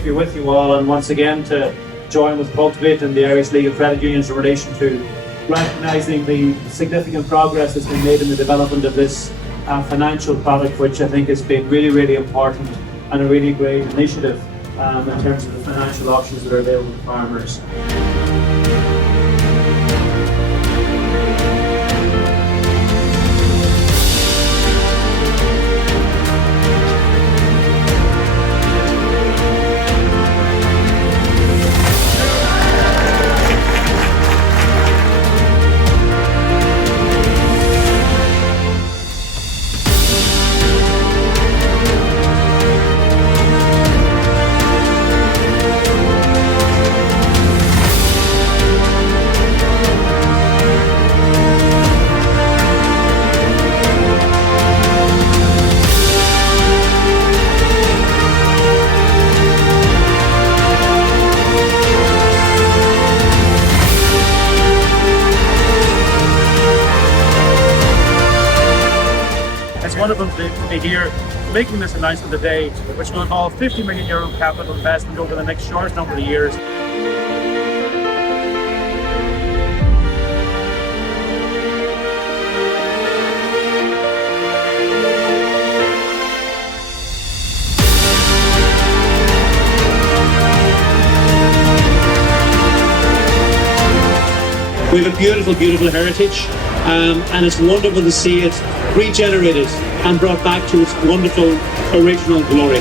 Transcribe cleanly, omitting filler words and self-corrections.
to be with you all and once again to join with Cultivate and the Irish League of Credit Unions in relation to recognising the significant progress that's been made in the development of this financial product, which I think has been really, really important and a really great initiative in terms of the financial options that are available to farmers. It's wonderful to be here making this announcement today, which will involve €50 million capital investment over the next short number of years. We have a beautiful, beautiful heritage, and it's wonderful to see it regenerated and brought back to its wonderful original glory.